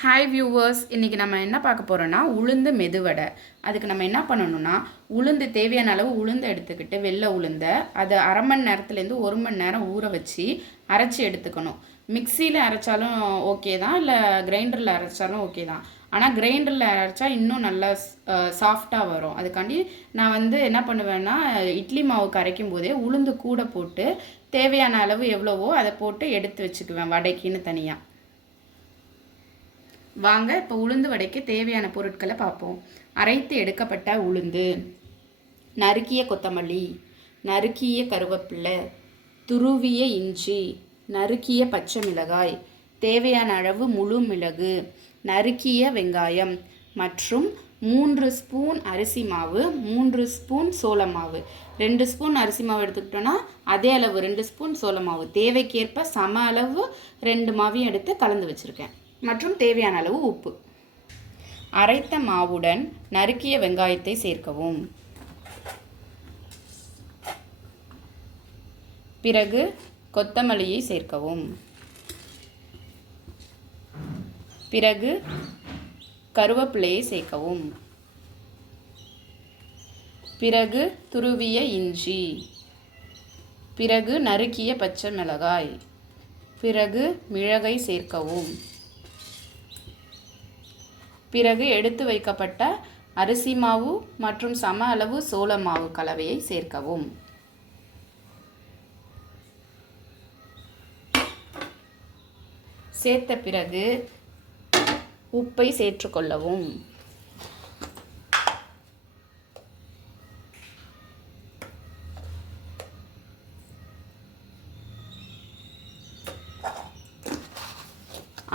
Hi viewers, இன்றைக்கி நம்ம என்ன பார்க்க போகிறோன்னா உளுந்து மெதுவடை. அதுக்கு நம்ம என்ன பண்ணணும்னா, உளுந்து தேவையான அளவு உளுந்து எடுத்துக்கிட்டு வெள்ளை உளுந்தை அதை அரை மணி நேரத்துலேருந்து 1 மணி நேரம் ஊற வச்சு அரைச்சி எடுத்துக்கணும். மிக்சியில் அரைச்சாலும் ஓகே தான், இல்லை கிரைண்டரில் அரைச்சாலும் ஓகே தான். ஆனால் கிரைண்டரில் அரைச்சா இன்னும் நல்லா சாஃப்டாக வரும். அதுக்காண்டி நான் என்ன பண்ணுவேன்னா, இட்லி மாவுக்கு அரைக்கும் போதே உளுந்து கூட போட்டு தேவையான அளவு எவ்வளவோ அதை போட்டு எடுத்து வச்சுக்குவேன் வடைக்குன்னு தனியாக. வாங்க இப்போ உளுந்து வடைக்கு தேவையான பொருட்களை பார்ப்போம். அரைத்து எடுக்கப்பட்ட உளுந்து, நறுக்கிய கொத்தமல்லி, நறுக்கிய கருவேப்பிலை, துருவிய இஞ்சி, நறுக்கிய பச்சை மிளகாய், தேவையான அளவு முழு மிளகு, நறுக்கிய வெங்காயம் மற்றும் 3 ஸ்பூன் அரிசி மாவு, 3 ஸ்பூன் சோள மாவு. 2 ஸ்பூன் அரிசி மாவு எடுத்துக்கிட்டோன்னா அதே அளவு 2 ஸ்பூன் சோள மாவு. தேவைக்கேற்ப சம அளவு 2 மாவையும் எடுத்து கலந்து வச்சுருக்கேன். மற்றும் தேவையான அளவு உப்பு. அரைத்த மாவுடன் நறுக்கிய வெங்காயத்தை சேர்க்கவும். பிறகு கொத்தமல்லியை சேர்க்கவும். பிறகு கருவேப்பிலையை சேர்க்கவும். பிறகு துருவிய இஞ்சி. பிறகு நறுக்கிய பச்சை மிளகாய். பிறகு மிளகை சேர்க்கவும். பிறகு எடுத்து வைக்கப்பட்ட அரிசி மாவு மற்றும் சம அளவு சோள மாவு கலவையை சேர்க்கவும். சேர்த்த பிறகு உப்பை சேர்த்துக்கொள்ளவும்.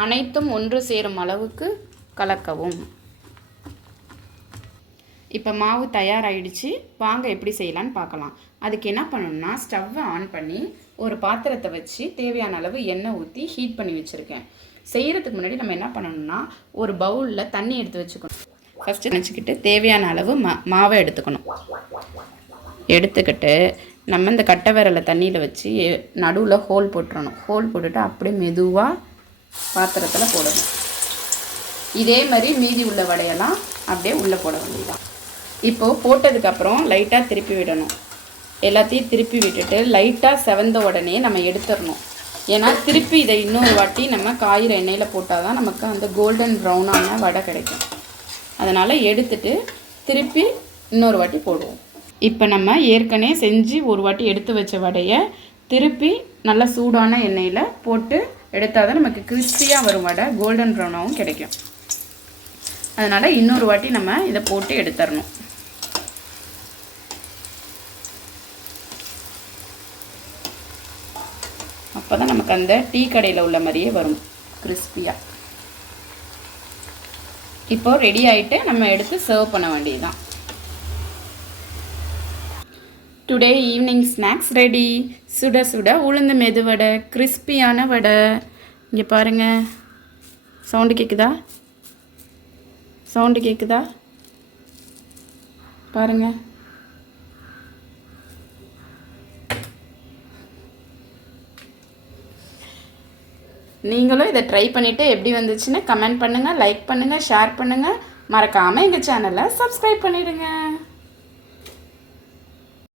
அனைத்தும் ஒன்று சேரும் அளவுக்கு கலக்கவும். இப்போ மாவு தயாராகிடுச்சு. வாங்க எப்படி செய்யலான்னு பார்க்கலாம். அதுக்கு என்ன பண்ணணும்னா, ஸ்டவ்வை ஆன் பண்ணி ஒரு பாத்திரத்தை வச்சு தேவையான அளவு எண்ணெய் ஊற்றி ஹீட் பண்ணி வச்சுருக்கேன். செய்கிறதுக்கு முன்னாடி நம்ம என்ன பண்ணணும்னா, ஒரு பவுலில் தண்ணி எடுத்து வச்சுக்கணும். ஃபஸ்ட்டு வச்சுக்கிட்டு தேவையான அளவு மாவை எடுத்துக்கணும். எடுத்துக்கிட்டு நம்ம இந்த கட்டை விரலை தண்ணியில் வச்சு நடுவில் ஹோல் போட்டுறணும். ஹோல் போட்டுட்டு அப்படியே மெதுவாக பாத்திரத்தில் போடணும். இதே மாதிரி மீதி உள்ள வடையெல்லாம் அப்படியே உள்ளே போட வேண்டியதான். இப்போது போட்டதுக்கப்புறம் லைட்டாக திருப்பி விடணும். எல்லாத்தையும் திருப்பி விட்டுட்டு லைட்டாக செவந்த உடனே நம்ம எடுத்துடணும். ஏன்னா திருப்பி இதை இன்னொரு வாட்டி நம்ம காயிற எண்ணெயில் போட்டால் தான் நமக்கு அந்த கோல்டன் ப்ரௌனான வடை கிடைக்கும். அதனால் எடுத்துட்டு திருப்பி இன்னொரு வாட்டி போடுவோம். இப்போ நம்ம ஏற்கனவே செஞ்சு ஒரு வாட்டி எடுத்து வச்ச வடையை திருப்பி நல்லா சூடான எண்ணெயில் போட்டு எடுத்தால் தான் நமக்கு கிறிஸ்பியாக வரும் வடை, கோல்டன் ப்ரௌனாகவும் கிடைக்கும். அதனால் இன்னொரு வாட்டி நம்ம இதை போட்டு எடுத்துடணும். அப்போ தான் நமக்கு அந்த டீ கடையில் உள்ள மாதிரியே வரும் கிறிஸ்பியாக. இப்போ ரெடி ஆகிட்டு நம்ம எடுத்து சர்வ் பண்ண வேண்டியதுதான். Today evening snacks ready. சுட சுட உளுந்து மெது வடை, கிறிஸ்பியான வடை. இங்கே பாருங்கள், சவுண்டு கேட்குதா? பாருங்க. நீங்களும் இதை ட்ரை பண்ணிவிட்டு எப்படி வந்துச்சுன்னு கமெண்ட் பண்ணுங்கள், லைக் பண்ணுங்கள், ஷேர் பண்ணுங்கள். மறக்காமல் எங்கள் சேனலை சப்ஸ்கிரைப் பண்ணிடுங்க.